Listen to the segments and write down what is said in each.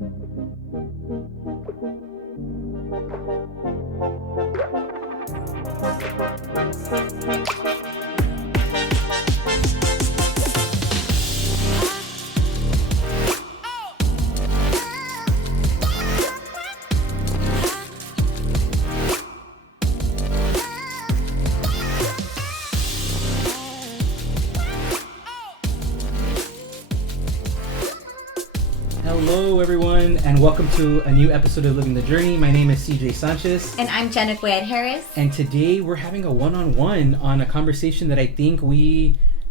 Hello, everyone, and welcome to a new episode of Living the Journey. My name is CJ Sanchez. And I'm Jennifer Harris. And today we're having a one-on-one on a conversation that I think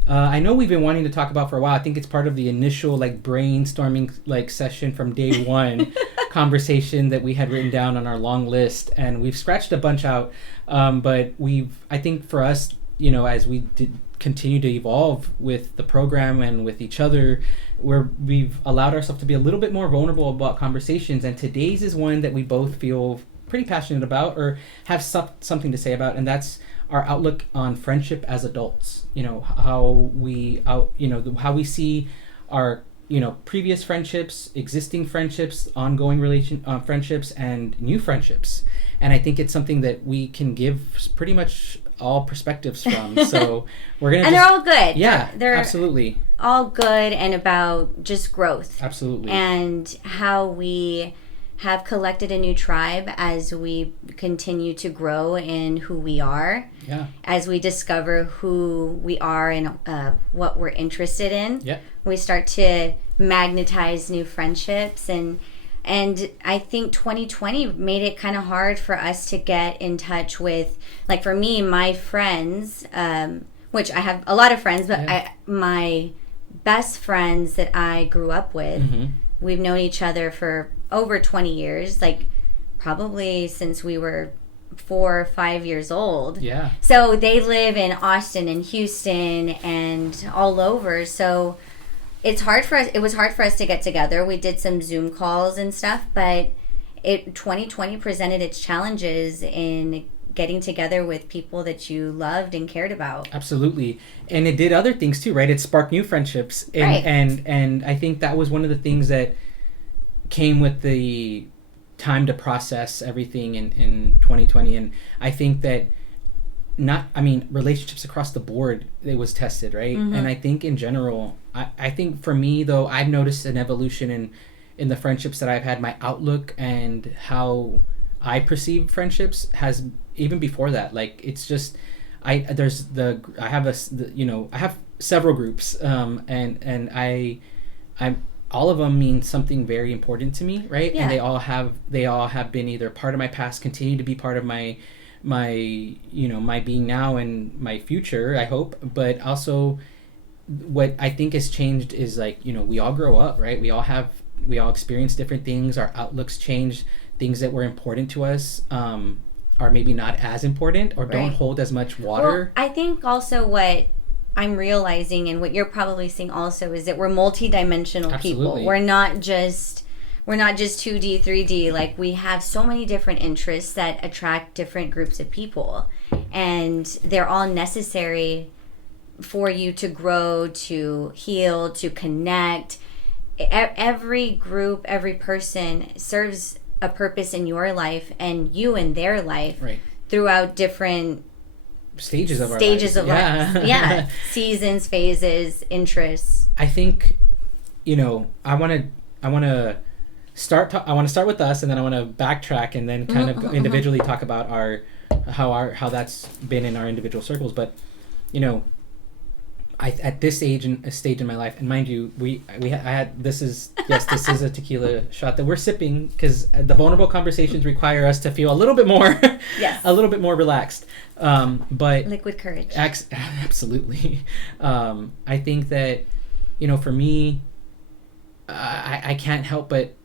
I know we've been wanting to talk about for a while. I think it's part of the initial brainstorming session from day one conversation that we had written down on our long list. And we've scratched a bunch out. But I think for us, as we continue to evolve with the program and with each other, we've allowed ourselves to be a little bit more vulnerable about conversations, and today's is one that we both feel pretty passionate about or have something to say about, and that's our outlook on friendship as adults. How we see our previous friendships, existing friendships, ongoing friendships, and new friendships. And I think it's something that we can give pretty much all perspectives from. So we're gonna they're all good. Yeah, they're absolutely all good and about just growth. Absolutely. And how we have collected a new tribe as we continue to grow in who we are. Yeah. As we discover who we are and what we're interested in. Yeah. We start to magnetize new friendships, and I think 2020 made it kind of hard for us to get in touch with, for me, my friends, which I have a lot of friends, but yeah. My best friends that I grew up with, mm-hmm. We've known each other for over 20 years, probably since we were 4 or 5 years old. Yeah. So they live in Austin and Houston and all over. So it was hard for us to get together. We did some Zoom calls and stuff, but 2020 presented its challenges in getting together with people that you loved and cared about. Absolutely. And it did other things too, right? It sparked new friendships. And, right. and I think that was one of the things that came with the time to process everything in 2020. And I think that relationships across the board, it was tested, right? Mm-hmm. And I think in general, I think for me though, I've noticed an evolution in the friendships that I've had. My outlook and how I perceive friendships has, even before that, it's just, I have several groups, and I'm all of them mean something very important to me, right? Yeah. And they all have been either part of my past, continue to be part of my being now and my future, I hope. But also what I think has changed is we all grow up, right? We all experience different things. Our outlooks change. Things that were important to us are maybe not as important or don't hold as much water. Well, I think also what I'm realizing, and what you're probably seeing also, is that we're multidimensional people. We're not just 2D, 3D. We have so many different interests that attract different groups of people, and they're all necessary for you to grow, to heal, to connect. Every group, every person serves a purpose in your life and you in their life, right, throughout different stages of our life. Yeah. Seasons, phases, interests. I think, I want to start with us, and then I want to backtrack and then kind of individually talk about how that's been in our individual circles. But at this stage in my life, and mind you, this is a tequila shot that we're sipping because the vulnerable conversations require us to feel a little bit more, yes, a little bit more relaxed. But liquid courage. Absolutely. I think that for me, I can't help but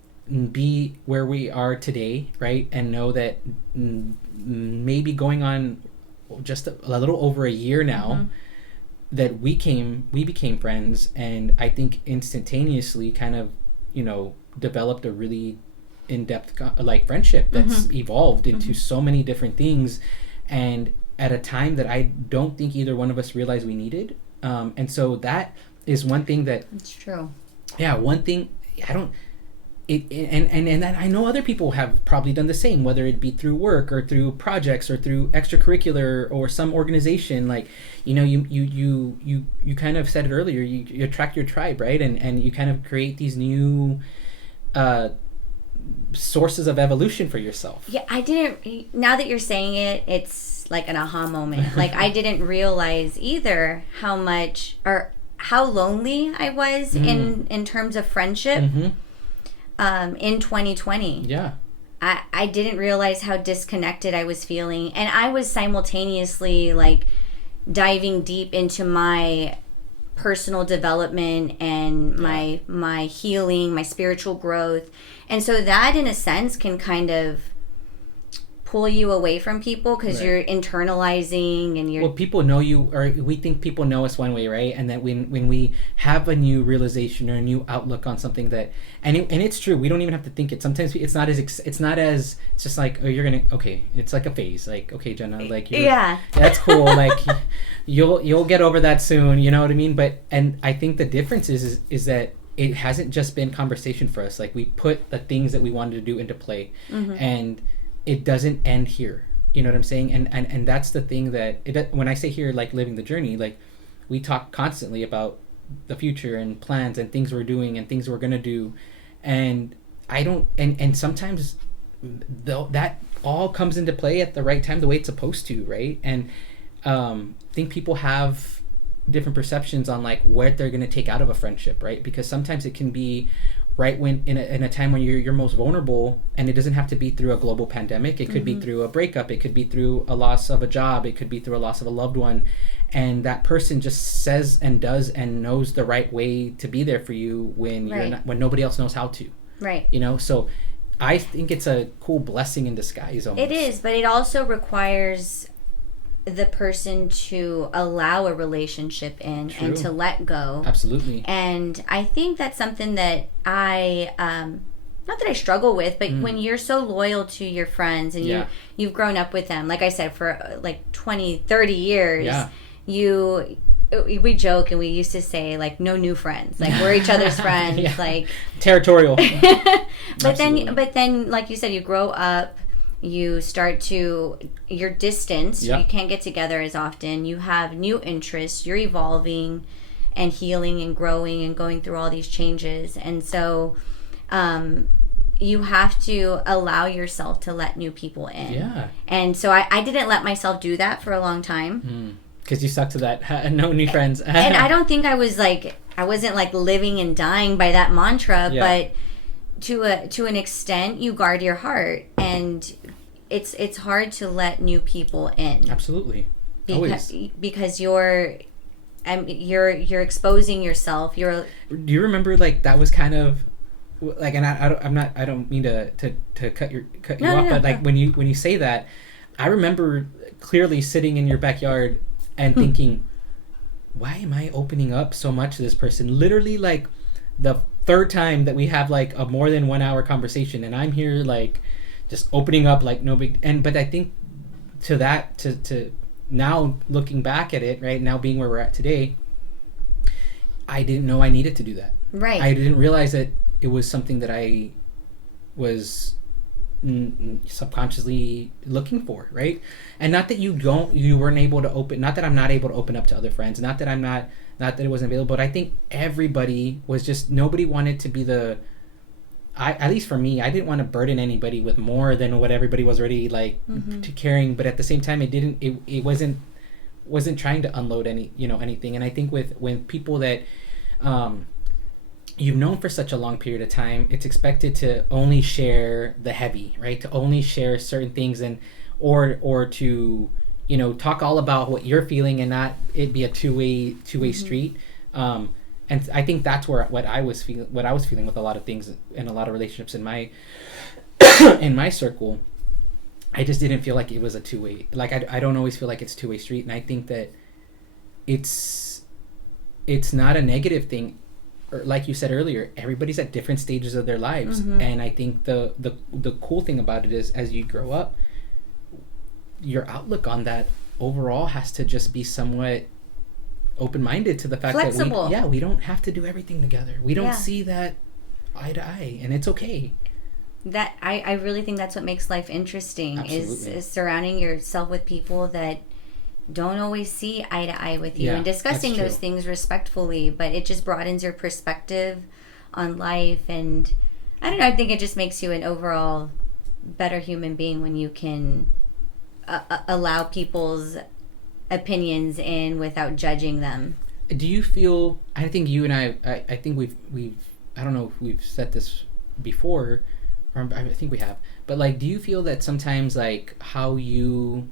be where we are today, right, and know that maybe going on just a little over a year now. Mm-hmm. That we became friends, and I think instantaneously kind of, developed a really in-depth friendship that's evolved into so many different things, and at a time that I don't think either one of us realized we needed. And so that is one thing that... It's true. Yeah, one thing... and that I know other people have probably done the same, whether it be through work or through projects or through extracurricular or some organization. Like, you kind of said it earlier, you attract your tribe, right? And you kind of create these new sources of evolution for yourself. Yeah, I didn't, now that you're saying it, it's like an aha moment. Like, I didn't realize either how much or how lonely I was in terms of friendship. In 2020. Yeah. I didn't realize how disconnected I was feeling. And I was simultaneously like diving deep into my personal development and my healing, my spiritual growth. And so that in a sense can kind of pull you away from people because you're internalizing and you're... Well, people know you, or we think people know us one way, right? And that when we have a new realization or a new outlook on something that, and it's true, we don't even have to think it. Sometimes it's just like, oh, you're gonna, okay, it's like a phase, like, okay, Jenna, like, that's cool, like, you'll get over that soon, you know what I mean? But, and I think the difference is that it hasn't just been conversation for us. Like, we put the things that we wanted to do into play, and it doesn't end here. You know what I'm saying? And that's the thing that when I say here, like, living the journey, like, we talk constantly about the future and plans and things we're doing and things we're going to do. And I don't, and sometimes that all comes into play at the right time, the way it's supposed to, right? And I think people have different perceptions on like what they're going to take out of a friendship, right? Because sometimes it can be right when in a time when you're most vulnerable, and it doesn't have to be through a global pandemic. It could be through a breakup. It could be through a loss of a job. It could be through a loss of a loved one. And that person just says and does and knows the right way to be there for you when you're not, when nobody else knows how to. Right. You know, so I think it's a cool blessing in disguise almost. It is, but it also requires the person to allow a relationship in and to let go. Absolutely. And I think that's something that I not that I struggle with, but when you're so loyal to your friends and you've grown up with them, like I said, for like 20, 30 years, we joke and we used to say like no new friends, like we're each other's friends, like territorial. But then like you said, you grow up, you start to, you're distanced, you can't get together as often, you have new interests, you're evolving and healing and growing and going through all these changes. And so you have to allow yourself to let new people in. Yeah. And so I didn't let myself do that for a long time. Because you stuck to that, no new friends. And I don't think I wasn't like living and dying by that mantra, but to an extent, you guard your heart, and it's hard to let new people in. Absolutely. Because you're exposing yourself. Do you remember like that was kind of like, and I don't mean to cut you off, but like when you say that, I remember clearly sitting in your backyard and thinking, why am I opening up so much to this person? Literally like the third time that we have like a more than 1 hour conversation, and I'm here like just opening up like no big, but I think to now looking back at it, right now being where we're at today, I didn't know I needed to do that. Right. I didn't realize that it was something that I was subconsciously looking for, right? And not that you weren't able to open, not that I'm not able to open up to other friends, not that that it wasn't available, but I think everybody was just, nobody wanted to be at least for me, I didn't want to burden anybody with more than what everybody was already like carrying, but at the same time it wasn't trying to unload anything. And I think when people that you've known for such a long period of time, it's expected to only share the heavy, right? To only share certain things or to talk all about what you're feeling and not it be a two-way street. And I think that's where what I was feeling with a lot of things and a lot of relationships in my in my circle. I just didn't feel like it was a two-way. Like I don't always feel like it's a two-way street, and I think that it's not a negative thing. Or like you said earlier, everybody's at different stages of their lives, and I think the cool thing about it is as you grow up, your outlook on that overall has to just be somewhat open-minded to the fact flexible. That we don't have to do everything together. We don't see that eye to eye, and it's okay. That I really think that's what makes life interesting. Is surrounding yourself with people that don't always see eye to eye with you, and discussing those things respectfully, but it just broadens your perspective on life. And I don't know, I think it just makes you an overall better human being when you can allow people's opinions in without judging them. Do you feel, I think you and I think we've I don't know if we've said this before, or I think we have, but like, do you feel that sometimes like how you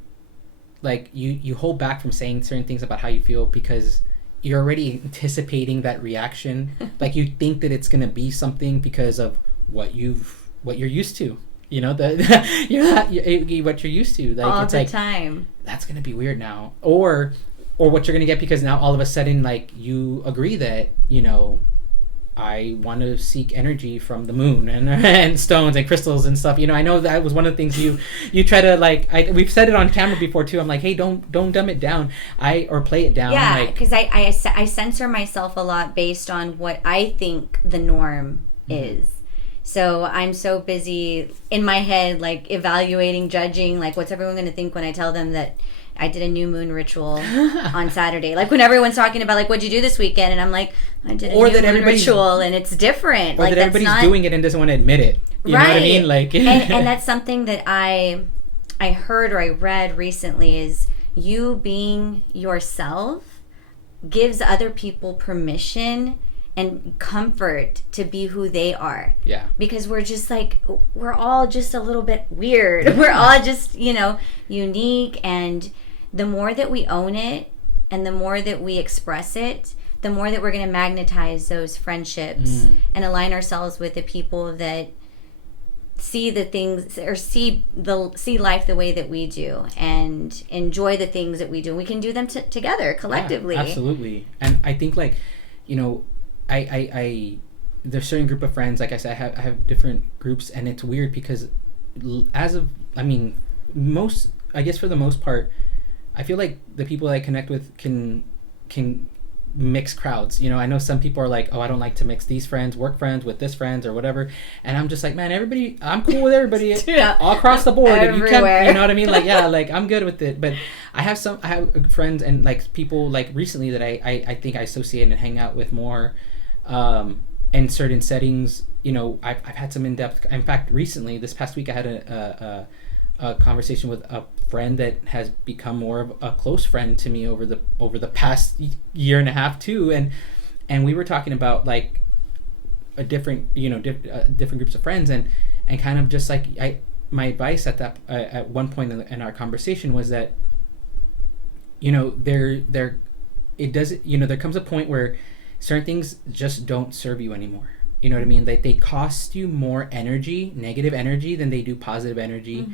like you hold back from saying certain things about how you feel because you're already anticipating that reaction? Like, you think that it's gonna be something because of what you're used to, you know, what you're used to, like all it's the like, time. That's gonna be weird now, or what you're gonna get because now all of a sudden, like, you agree that, you know, I want to seek energy from the moon and stones and crystals and stuff. You know, I know that was one of the things you try to, like, we've said it on camera before too. I'm like, hey, don't dumb it down, or play it down. Yeah, because I censor myself a lot based on what I think the norm is. So I'm so busy in my head, like, evaluating, judging, like, what's everyone going to think when I tell them that I did a new moon ritual on Saturday. Like, when everyone's talking about, like, what'd you do this weekend? And I'm like, I did a new moon ritual, and it's different. Or like, that everybody's doing it and doesn't want to admit it. You know what I mean? Like, and that's something that I heard or I read recently, is you being yourself gives other people permission and comfort to be who they are. Yeah. Because we're just like, we're all just a little bit weird. We're all just, you know, unique. And the more that we own it and the more that we express it, the more that we're going to magnetize those friendships and align ourselves with the people that see the things, or see life the way that we do, and enjoy the things that we do. We can do them together collectively. Yeah, absolutely. And I think, like, you know, I there's a certain group of friends, like I said, I have different groups, and it's weird because I guess for the most part, I feel like the people that I connect with can mix crowds. You know, I know some people are like, oh, I don't like to mix these friends, work friends, with this friends or whatever, and I'm just like, man, everybody, I'm cool with everybody all across the board. If you can, you know what I mean? Like, yeah, like, I'm good with it. But I have friends and, like, people, like, recently that I think I associate and hang out with more in certain settings. You know, I've had some in-depth, in fact, recently, this past week, I had a conversation with a friend that has become more of a close friend to me over the past year and a half too, and we were talking about, like, a different, you know, different groups of friends, and kind of just like, my advice at one point in our conversation was that, you know, there comes a point where certain things just don't serve you anymore. You know what I mean? Like, they cost you more energy, negative energy, than they do positive energy.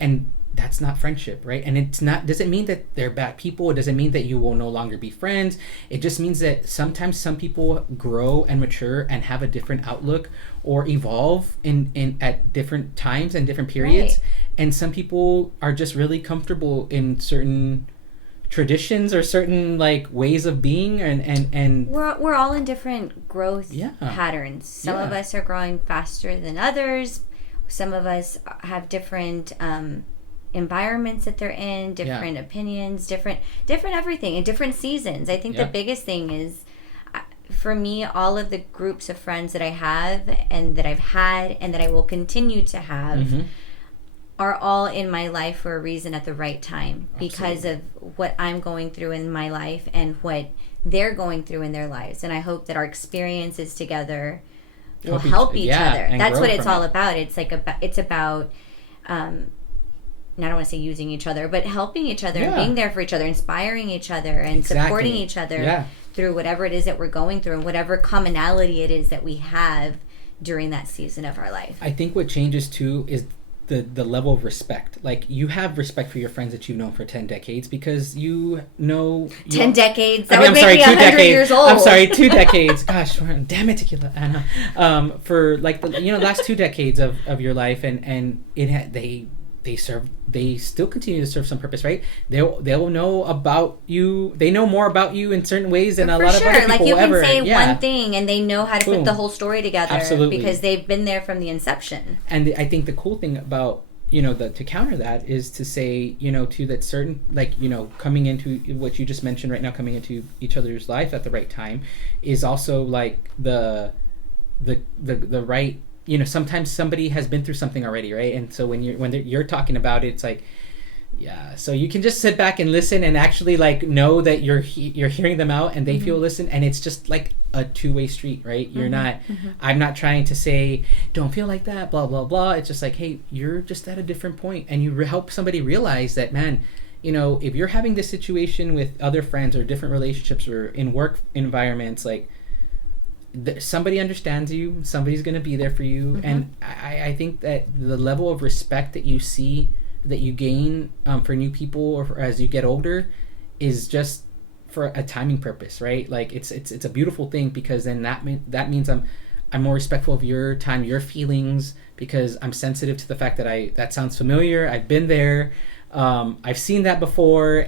And that's not friendship, right? And it's not, doesn't mean that they're bad people. It doesn't mean that you will no longer be friends. It just means that sometimes some people grow and mature and have a different outlook, or evolve in at different times and different periods. Right. And some people are just really comfortable in certain traditions or certain, like, ways of being, and we're all in different growth patterns. Some of us are growing faster than others. Some of us have different environments that they're in, different opinions, different everything, and different seasons. I think the biggest thing is, for me, all of the groups of friends that I have and that I've had and that I will continue to have are all in my life for a reason at the right time. Absolutely. Because of what I'm going through in my life and what they're going through in their lives. And I hope that our experiences together will help each other. That's what it's all about. It's like it's about I don't want to say using each other, but helping each other and being there for each other, inspiring each other, and supporting each other through whatever it is that we're going through, and whatever commonality it is that we have during that season of our life. I think what changes too is the level of respect. Like, you have respect for your friends that you've known for 10 decades because you know... 10 decades? That would make me 100 years old. I'm sorry, 2 decades. Gosh, damn it, Tequila Anna. For, like, the last 2 decades of your life, and they they still continue to serve some purpose, right? They'll know about you. They know more about you in certain ways than a lot of other people like you ever. can say one thing and they know how to put the whole story together. Absolutely. Because they've been there from the inception. And I think the cool thing about, to counter that is to say, to that certain, like, coming into what you just mentioned right now, coming into each other's life at the right time is also like the right, sometimes somebody has been through something already, right? And so when you're talking about it, it's like, yeah, so you can just sit back and listen and actually like know that you're hearing them out and they feel listened, and it's just like a two-way street, right? You're not I'm not trying to say don't feel like that, blah blah blah. It's just like, hey, you're just at a different point, and you help somebody realize that, man, if you're having this situation with other friends or different relationships or in work environments, like somebody understands you, somebody's going to be there for you. And I think that the level of respect that you see that you gain for new people or as you get older is just for a timing purpose, right? Like it's a beautiful thing, because then that means I'm more respectful of your time, your feelings, because I'm sensitive to the fact that that sounds familiar, I've been there, I've seen that before,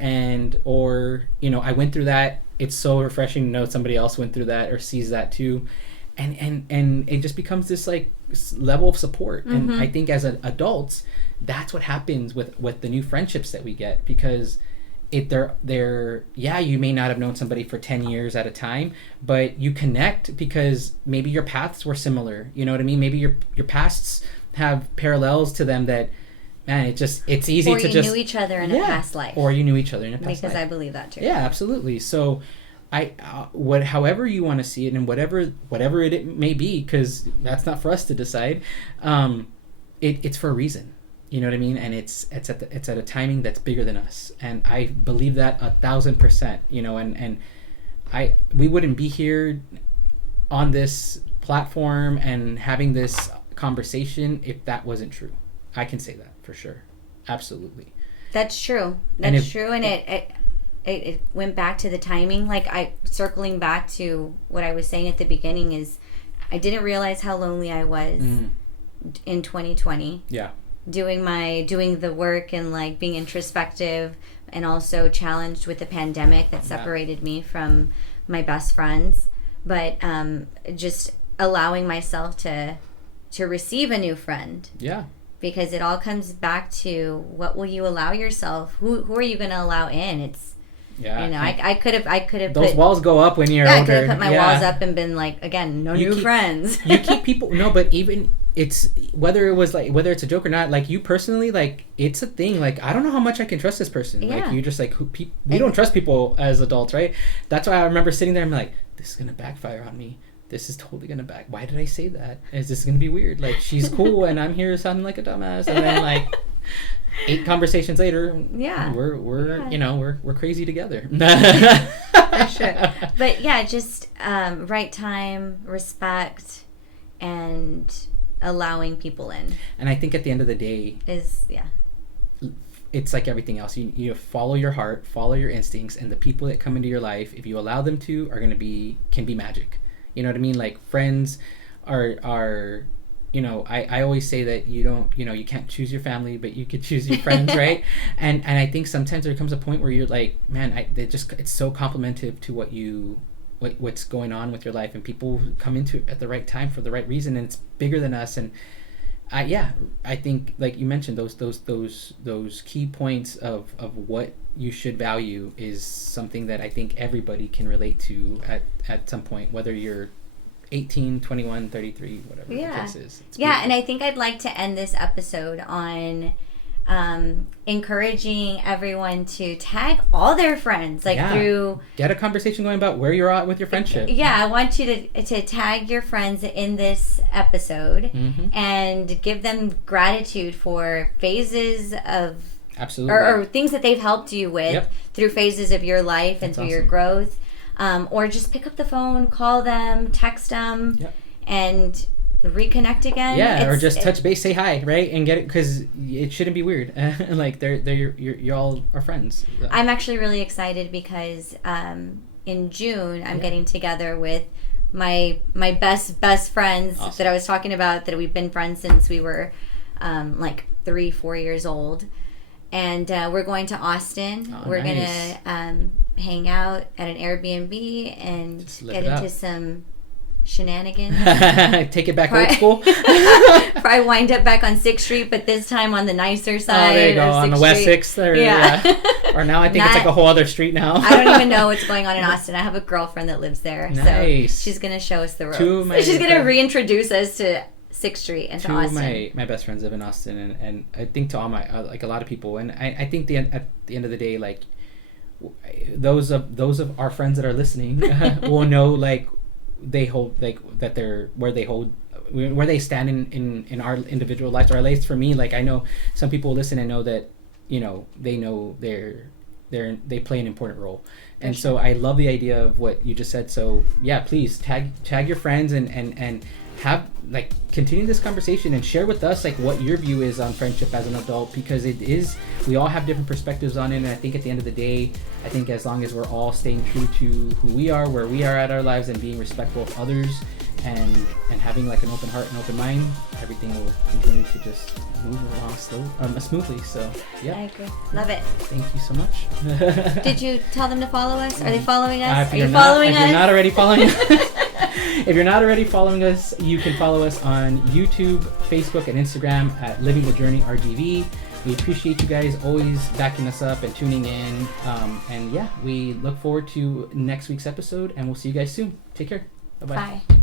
or I went through that. It's so refreshing to know somebody else went through that or sees that too, and it just becomes this like level of support. And I think as adults, that's what happens with the new friendships that we get, because they're you may not have known somebody for 10 years at a time, but you connect because maybe your paths were similar. You know what I mean? Maybe your pasts have parallels to them that, man, it's easy to just... Or you knew each other in a past life. Or you knew each other in a past life. Because I believe that too. Yeah, absolutely. So however you want to see it, and whatever it may be, because that's not for us to decide, it's for a reason. You know what I mean? And it's at a timing that's bigger than us. And I believe that 1,000%, and we wouldn't be here on this platform and having this conversation if that wasn't true. I can say that for sure. Absolutely. That's true. That's true. And it went back to the timing. Like circling back to what I was saying at the beginning is I didn't realize how lonely I was in 2020. Yeah. Doing the work and like being introspective, and also challenged with the pandemic that separated me from my best friends. But just allowing myself to receive a new friend. Yeah. Because it all comes back to what will you allow yourself? Who are you going to allow in? It's I could have those walls go up when you're older. I could have put my walls up and been like, again, new friends. You keep people but even it's whether it's a joke or not, like you personally, like it's a thing. Like I don't know how much I can trust this person. Like you just like we don't trust people as adults, right? That's why I remember sitting there and I'm like, this is gonna backfire on me. This is totally gonna why did I say that? Is this gonna be weird? Like she's cool and I'm here sounding like a dumbass, and then like 8 conversations later, we're crazy together. For sure. But just right time, respect, and allowing people in. And I think at the end of the day it's like everything else. You follow your heart, follow your instincts, and the people that come into your life, if you allow them to, can be magic. You know what I mean? Like friends are I always say that you can't choose your family, but you could choose your friends, right? And I think sometimes there comes a point where you're like, man, it's so complementary to what's going on with your life, and people come into it at the right time for the right reason, and it's bigger than us. And I think, like you mentioned, those key points of what you should value is something that I think everybody can relate to at some point, whether you're 18, 21, 33, whatever the case is. And I think I'd like to end this episode on encouraging everyone to tag all their friends, through... Get a conversation going about where you're at with your friendship. Yeah, I want you to tag your friends in this episode and give them gratitude for phases of... Absolutely. Or things that they've helped you with through phases of your life and through your growth. Or just pick up the phone, call them, text them, and reconnect again. Yeah, or just touch base, say hi, right, and get it, because it shouldn't be weird. Like you're all are friends. So. I'm actually really excited because in June I'm getting together with my best friends that I was talking about, that we've been friends since we were 3-4 years old. And we're going to Austin. We're nice. Going to hang out at an Airbnb and get into some shenanigans. Take it back old school. Probably wind up back on 6th Street, but this time on the nicer side. Oh, there you go, on the West 6th. Or now I think it's like a whole other street now. I don't even know what's going on in Austin. I have a girlfriend that lives there. Nice. So she's going to show us the ropes. She's going to reintroduce us to 6th Street and to Austin. Two of my best friends live in Austin, and I think to all my like a lot of people, and I think at the end of the day, like those of our friends that are listening will know like they hold like that they're where they stand in our individual lives, or at least for me, like I know some people listen and know that they know they play an important role. And so I love the idea of what you just said. So yeah, please tag your friends and have like continue this conversation and share with us like what your view is on friendship as an adult, because we all have different perspectives on it. And I think at the end of the day, I think as long as we're all staying true to who we are, where we are at our lives, and being respectful of others and having like an open heart and open mind, everything will continue to just move along smoothly. So yeah, I agree. Love it. Thank you so much. Did you tell them to follow us? Are they following us? Are you following us? If you're not already following us, if you're not already following us, you can follow us on YouTube, Facebook, and Instagram at Living the Journey RGV. We appreciate you guys always backing us up and tuning in. And yeah, we look forward to next week's episode, and we'll see you guys soon. Take care. Bye-bye. Bye.